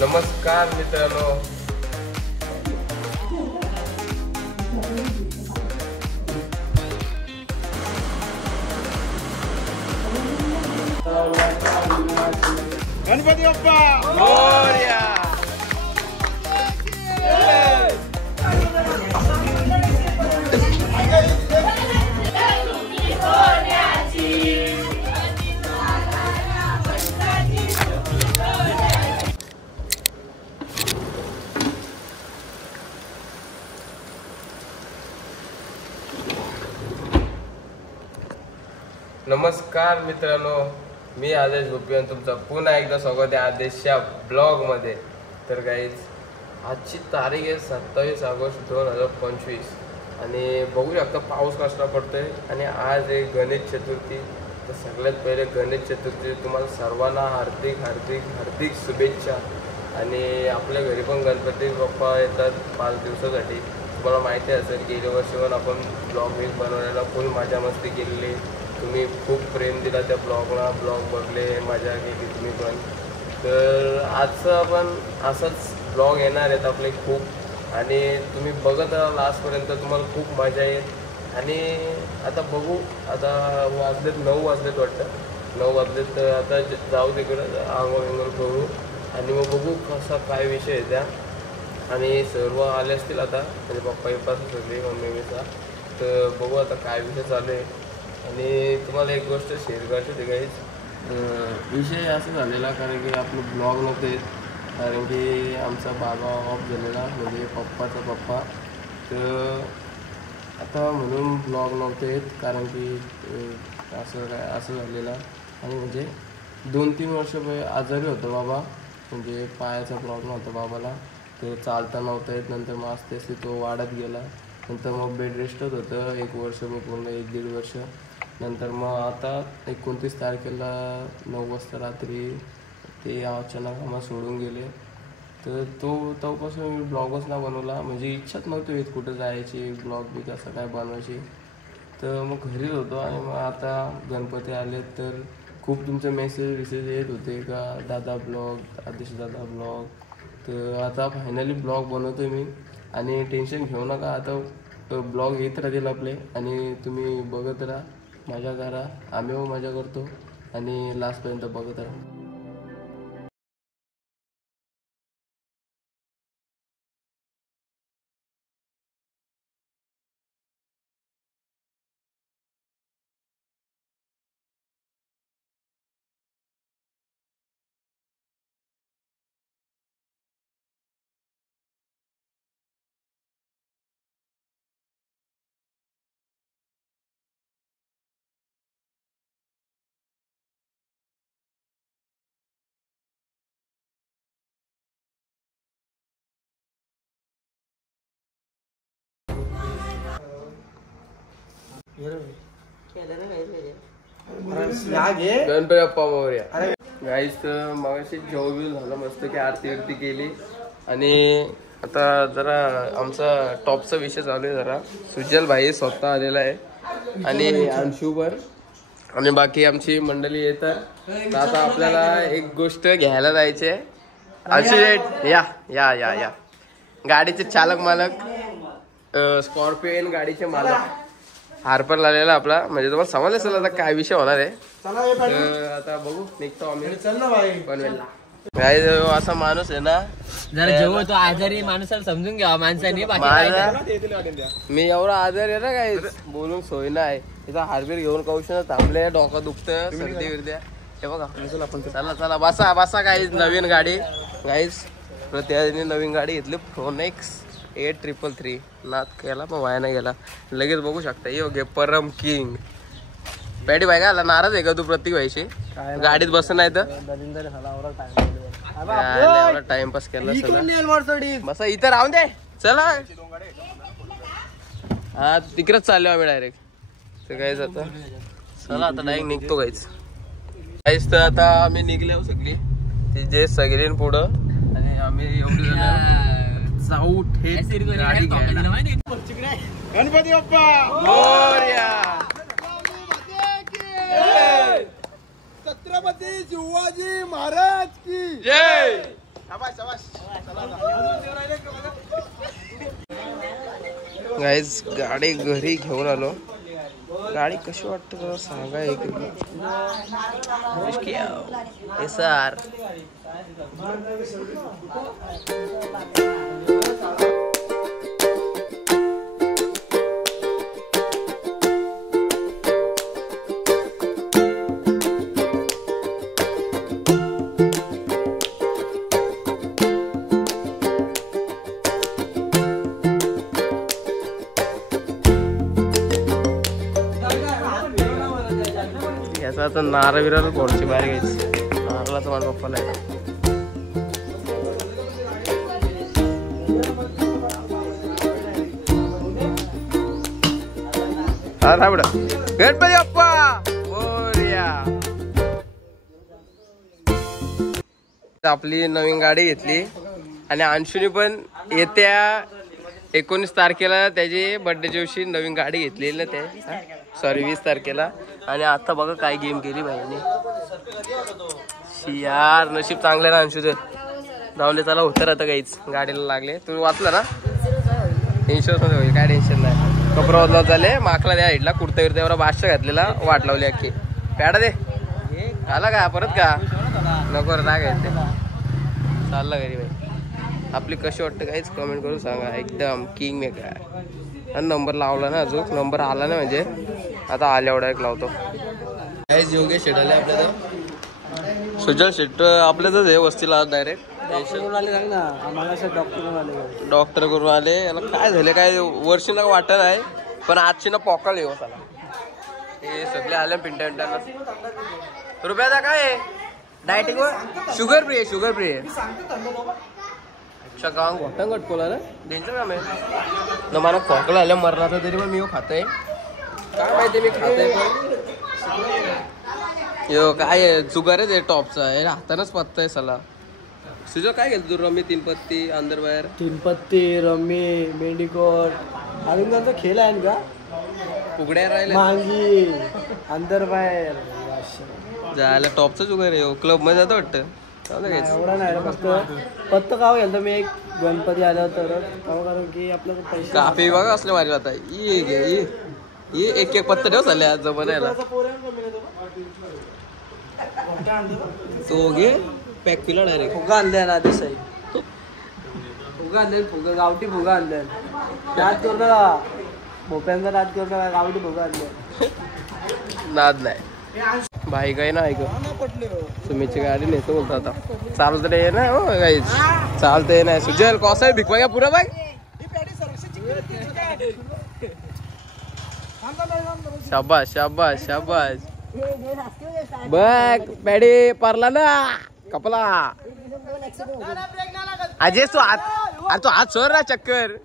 नमस्कार मित्रांनो, गणपती बाप्पा मोरया. नमस्कार मित्रांनो, मी आदेश गोपी आणि तुमचा पुन्हा एकदा स्वागत आहे आदेशच्या ब्लॉगमध्ये. तर गाईज, आजची तारीख आहे 27 ऑगस्ट 2025 आणि बघू शकता पाऊस कसला पडतोय. आणि आज आहे गणेश चतुर्थी. तर सगळ्यात पहिले गणेश चतुर्थी तुम्हाला सर्वांना हार्दिक हार्दिक हार्दिक शुभेच्छा. आणि आपल्या घरी पण गणपती बाप्पा येतात 5 दिवसासाठी. तुम्हाला माहिती असेल गेल्या वर्षी पण आपण ब्लॉग बनवलेला फुल मजा मस्ती केलेली. तुम्ही खूप प्रेम दिला त्या ब्लॉगला, ब्लॉग बघले, मजा केली तुम्ही पण. तर आजचं पण असंच ब्लॉग येणार आहेत आपले खूप. आणि तुम्ही बघत राहा लास्टपर्यंत, तुम्हाला खूप मजा येईल. आणि आता बघू, आता वाजलेत 9 वाजलेत वाटतं, 9 वाजलेत. तर आता जाऊ तिकडं आंघोळ विंघोळ करू आणि मग बघू कसा काय विषय आहे त्या. आणि सर्व आले असतील आता, म्हणजे पप्पा येपासून सगळी मम्मीचा. तर बघू आता काय विषय चालू आहे. आणि तुम्हाला एक गोष्ट शेअर करायची होती गाईज. विषय असं झालेला कारण की आपलं ब्लॉग नव्हते, कारण की आमचा बाबा ऑफ झालेला, म्हणजे पप्पाचा पप्पा. तर आता म्हणून ब्लॉग नव्हते, कारण की असं झालेलं. आणि म्हणजे 2-3 वर्ष आजारी होतं बाबा, म्हणजे पायाचा प्रॉब्लेम होता बाबाला. तर चालता नव्हता येत. नंतर मग असते असते तो वाढत गेला. नंतर मग बेड रेस्टच होतं 1 वर्ष, मग पूर्ण 1-1.5 वर्ष. नंतर मग आता 29 तारखेला 9 वाजता रात्री ते अचानक आम्हाला सोडून गेले. तर तेव्हापासून मी ब्लॉगच नाही बनवला, म्हणजे इच्छाच नव्हती येत कुठं जायची, ब्लॉग बी कसं काय बनवायची. तर मग घरीच होतो. आणि मग आता गणपती आले तर खूप तुमचे मेसेज येत होते का दादा ब्लॉग, आदेश दादा ब्लॉग. तर आता फायनली ब्लॉग बनवतो मी. आणि टेन्शन घेऊ नका, आता ब्लॉग येत राहतील आपले आणि तुम्ही बघत राहा, मजा करा. आम्ही मजा करतो आणि लास्टपर्यंत बघत राहा. गणपती बाप्पा मोरया. गाईस, तर मगाशी जेवण झालं मस्त की आरती केली. आणि आता जरा आमचा टॉपचा विषय चालू आहे. जरा सुजल भाई स्वतः आलेला आहे आणि अंशू पण, आणि बाकी आमची मंडळी येतात. तर आता आपल्याला एक गोष्ट घ्यायला जायची आहे. अंशू शेठ या या या या गाडीचे चालक मालक, स्कॉर्पिओ गाडीचे मालक हार्पर आलेला आपला, म्हणजे तुम्हाला समजलं असेल आता काय विषय होणार आहे. आता बघू, निघतो आम्ही पनवेलला. काय असा माणूस आहे ना, जरा जेव्हा तो आजारी माणसाला समजून घ्यावा माणसाने. मी एवढा आजारी आहे ना, काय बोलून सोय नाही. तिचा हार्बिर घेऊन कौशल थांबले, डोकं दुखतं, सर्दी विरद्या. हे बघा आपण, चला चला बसा बसा. काही नवीन गाडी गाईस, त्याने नवीन गाडी घेतली, फ्रोनेक्स 8333. नाद केला पण वाया नाही गेला. लगेच बघू शकता. ये घे परम किंग पॅडी भाई. का नाराज आहे का तू प्रत्येक भाईशी गाडीत बस नाही तर टाइमपास केला. बस इथं राहून दे, चला. हा तिकडेच चाललो आम्ही डायरेक्ट. तर काहीच आता चला, आता डायरेक्ट निघतो काहीच. काहीच तर आता आम्ही निघलो सगळी, ते जे सगळी पुढं. आणि आम्ही एवढी जण जाऊ थेट गाडी घ्यायला. गणपती बाप्पा मोरया. छत्रपती शिवाजी महाराज की जय. गाईज गाडी घरी घेऊन आलो. गाडी कशी वाटतं जरा सांगा एक. सर याचा आता नारळ विराला पोरची बाहेर घ्यायची. नारळाचं माझ्या पप्पाला आहे. गणपती बाप्पा मोरया. आपली नवीन गाडी घेतली आणि अंशुनी पण येत्या 19 तारखेला त्याची बर्थडेच्या दिवशी नवीन गाडी घेतलेली ना ते. सॉरी 20 तारखेला. आणि आता बघा काय गेम केली भाईने. यार नशीब चांगलं ना अंशुचं. जाऊन त्याला होतं राहतं काहीच गाडीला लागले. तू वाचला ना इन्शुरन्स मध्ये होईल काय टेन्शन नाही. कपडा बदलाव झाले. माखला त्या साईडला कुर्ता विरत्यावर बादशा घातलेला वाट लावली अख्खी. पॅडा दे आला का परत का नको रागायचे. चालला घरी भाई. आपली कशी वाटतं काहीच कमेंट करून सांगा. एकदम किंग मेकर. आणि नंबर लावला ना अजून नंबर आला ना म्हणजे आता आल्या एवढा एक लावतो. काहीच योगेश शेट आले आपल्या तर. सुजल शेट आपल्यातच आहे वस्तीला डायरेक्ट. डॉक्टर करून आले. याला काय झाले काय वर्षी ना वाटत आहे पण आजची ना पोकाळ येऊ साला. हे सगळे आले पिंट्या पिंट्यांना. रुपयाचा काय डायटिंग शुगर फ्री आहे. शुगर फ्री आहे. अच्छा गाव घोटंग गटकोला ना डेंजर काम आहे ना. मला खोकला आल्या मरणाचा तरी पण मी खातोय. काय माहिती मी खातोय पण यो काय जुगारच आहे टॉपचा आहे. हातानच पत्ता सला. तुझं काय गेलं तू रमी 3 पत्ती अंदर बाहेर 3 पत्ती रमी मेंढीकोट अजून त्यांचा खेळ आहे का. उघड्या राहिले मांगी अंदर बाहेर जायला टॉपचा जुगार आहे. क्लब मध्ये जातं वाटतं. एवढा नाही फक्त पत्त काव गेलं मी एक गणपती आला तर कारण की आपल्याला पैसे काफी बघा असले मारी जाता. एक पत्ता ठेव चालले आज बनायला. तो घे पॅक पिला डायरेक्ट. फुगा आणल्या ना आधी साई. फुगा आणले फुगा गावठी फुगा आणल्या. नाद करू नका भोप्यांचा नाद करू नका. गावठी फुगा आणल्या. नाद नाही भाई काय ना ऐक. सुमीची गाडी नेतो बोलतो आता. चालत नाही ना हो काहीच चालतंय नाही. सुजल कसा आहे भिकवा या पुरा बाय. शाबाश शाबाश शाबाश. बघ पॅडी पारला ना कपला. अजय तू हात सोड ना चक्कर.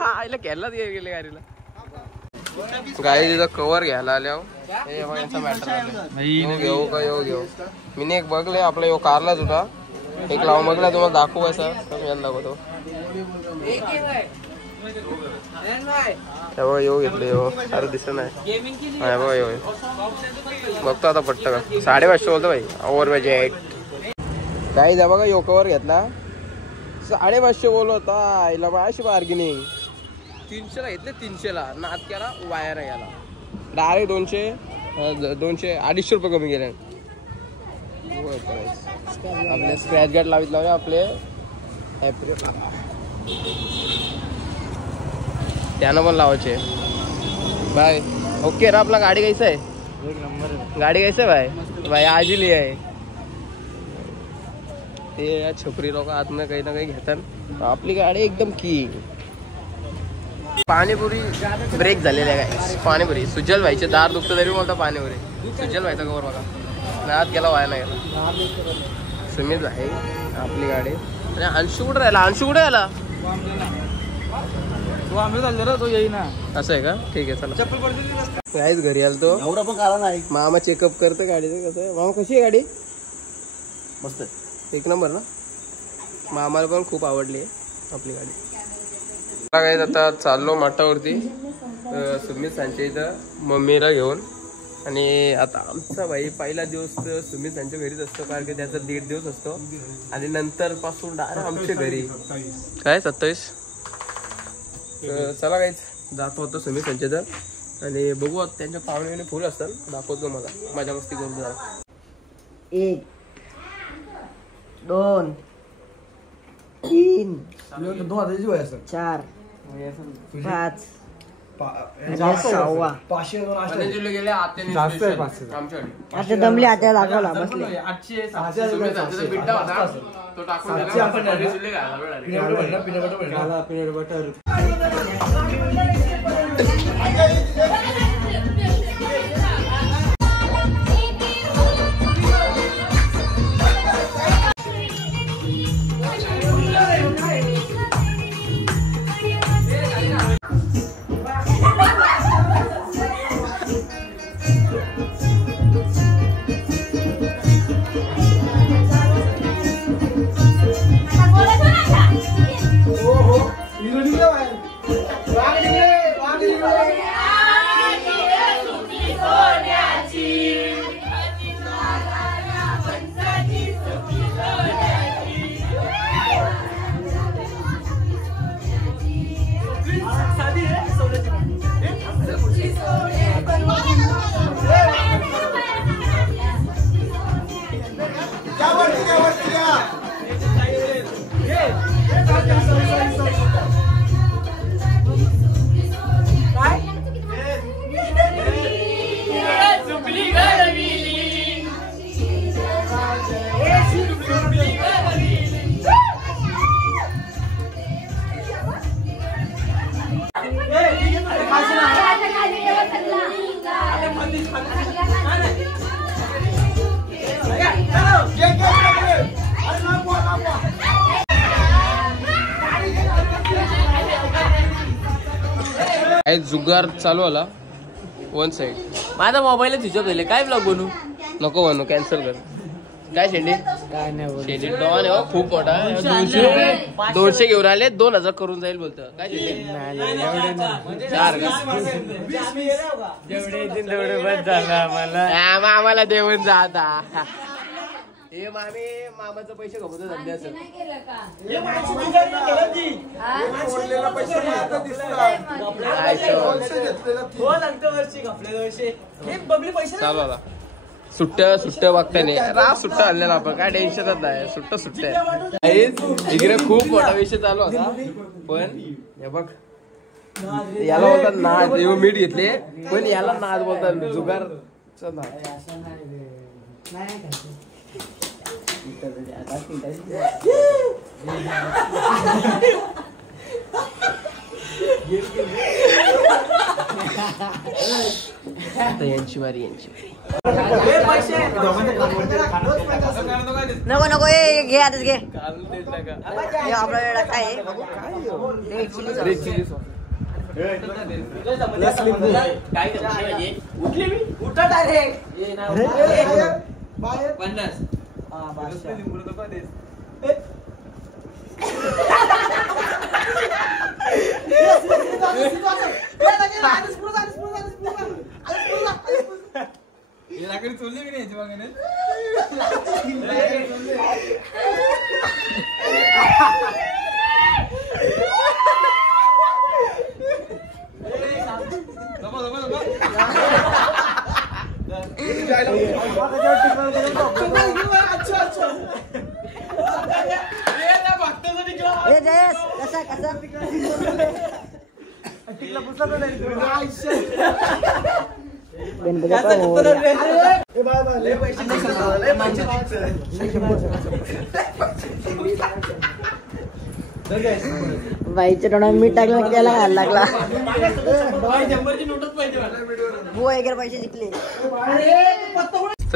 आईला घ्यायलाच गेले गाडीला. गाडी तिथं कवर घ्यायला आल्या. घेऊ का येऊ घेऊ. मी एक बघले आपला यो कारलाच होता. एक लावून बघला तुम्हाला दाखवायचा दाखवतो. बघा येऊ घेतले यो. अरे दिसत नाही बघा येऊ बघतो आता पट्ट का 550 बोलतो भाई. ओव्हर बजेट काही द्या बघा यो कवर घेतला 550 बोललो होता. आईला अशी बार्गेनिंग 300ला घेतले. 300ला नाद केला वायर गेला डायरेक्ट 200-250 रुपये कमी गेले. आपले स्क्रॅच गार्ड लावित लावले आपले त्यानं पण लावायचे. बाय ओके रा आपला गाडी कैसा आहे. गाडी कैसे भाई भाई आज ही लिया है. ते या छपरी लोक आतनं काही ना काही घेतात. आपली गाडी एकदम की. पाणीपुरी ब्रेक झालेला आहे काय. पाणीपुरी सुजल व्हायचे दार दुखतं तरी बोलता पाणीपुरी. सुजल व्हायचा कवर बघा नाद गेला वाया नाही गेला. सुमित आहे आपली गाडी. आणि अंशू कुठे राहिला. अंशू कुठे आला. तो आम्ही चाललो तो येई ना. असं आहे का ठीक आहे चला. काहीच घरी आलो तो एवढा पण काला नाही. मामा चेकअप करतो गाडीचं. कसं आहे मामा कशी आहे गाडी. मस्त एक नंबर ना. मामाला पण खूप आवडली आहे आपली गाडी. काही आता चाललो मठावरती सुमित सांच्या इथं मम्मीला घेऊन. आणि आता आमचा भाई पहिला दिवस तर सुमित यांच्या घरीच असतो, कारण की त्याचा 1.5 दिवस असतो आणि नंतर पासून डायरेक्ट आमच्या घरी. काय 27. चला काहीच जातो होतो सुमित यांच्या तर, आणि बघू त्यांच्या पाहुणे फुल असतात, दाखवतो मला मजा मस्ती करून जा. 1 2 3 4 5 6 गेले आता दमले आता दाखवला बसले. तो टाकून जुगार चालू आला 1 साइड. माझा मोबाईलच हिशोब झाले. काय ब्लॉग बनवू? नको बनू, कॅन्सल कर. काय शेंडी काय नाही शेंडी डॉन आहे हो, खूप मोठा. 200 घेऊन आले, 2000 करून जाईल बोलतो. काय शेंडी 4 का आम्हाला देऊन जा आता. हे मामाचं पैसे खपत सध्याचं. चालू आला सुट्ट्या बघता नाही रात सुट्ट्या आणल्या आपण, काय टेन्शनच नाही. सुट्ट्या इकडे खूप मोठा विषय चालू होता. पण हे बघ याला बोलतात नाद, मीठ घेतले पण याला नाद बोलतात, जुगारचा नाद. यांची बारी नको नको घे आताच घे. आपला काय उठा डायरेक्ट 50. बाईच्या तोंडात मीठ टाकलं त्याला घाल लागला. पैसे जिंकले.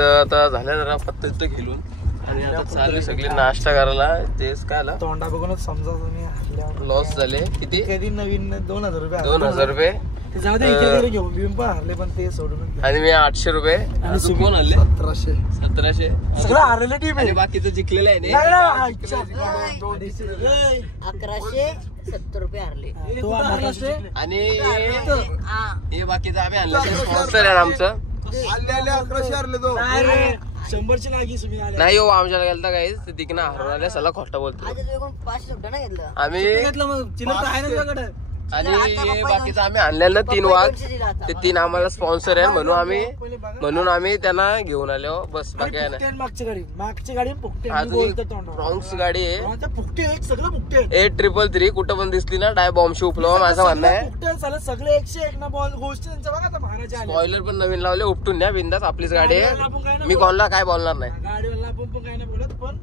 आता झाल्या जरा पत्ते घेऊन आणि आता चालले सगळे नाश्ता करायला. तेच काय आला तोंडा बघूनच समजा तुम्ही लॉस झाले. किती? कधी नवीन 2000 रुपये. 2000 रुपये जाऊ दे. घेऊन बिऊन पण हरले, पण ते सोडून. आणि मी 800 रुपये. कोण हरले? 1700. सगळं हरले टीम आणि बाकीचं जिंकलेलं आहे. 1170 रुपये हरले. आणि हे बाकीचं आम्ही आणलं. स्पॉन्सर आहे आमचं आले 1100 हरले तो. नाही रे 100ची लागी तुम्ही आले. नाही हो आमच्याला गेलता काही तिकडे हरून आले सला खोटा बोलतो आम्ही घेतलं मग चिल्लर तर आहे ना तुझ्याकडे. आणि हे बाकीचं आम्ही आणलेलं 3 वाघ ते 3 आम्हाला स्पॉन्सर आहे म्हणून आम्ही त्यांना घेऊन आलो बस बाकी आहे ना. मागची गाडी फुकटे फ्रॉन्क्स गाडी आहे फुकटे आहेत सगळं फुकटे 8333 कुठं पण दिसली ना डाय बॉम्ब शिवलो माझं म्हणणं आहे. फुकटे झालं सगळे 101 ना बॉल गोष्ट त्यांचं बघा आता महाराजा आले. स्पॉइलर पण नवीन लावले उपटून द्या बिंदास आपलीच गाडी आहे मी कोणाला काय बोलणार नाही. गाडीवाला आपण पण काय नाही बोलत पण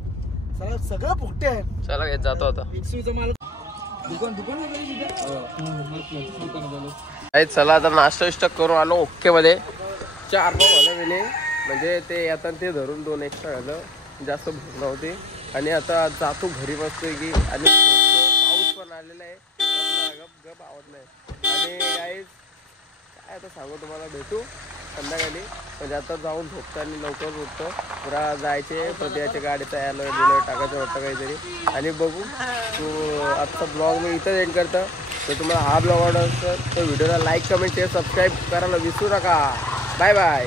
सगळं फुकटे आहे. चला घेत जातो आता चला आता नाश्ता विष्टा करून आलो ओके मध्ये 4 पाव झालं मी म्हणजे ते आता ते धरून 2 एक्स्ट्रा झालं जास्त भूक नव्हती आणि आता जातो घरी बसतोय की आणि पाऊस पण आलेला आहे गप गप आवत नाही आणि गाईज काय आता सांगू तुम्हाला भेटू संध्याकाळी म्हणजे आता जाऊन झोपतो आणि लवकर उठतो पुरा जायचे प्रत्येकाच्या गाडीचा यायला दिलं टाकायचं वाटतं काहीतरी आणि बघू तू आजचा ब्लॉग मी इथं एंड करतो तर तुम्हाला हा ब्लॉग आवडला तर व्हिडिओला लाईक कमेंट शेअर सबस्क्राईब करायला विसरू नका बाय बाय.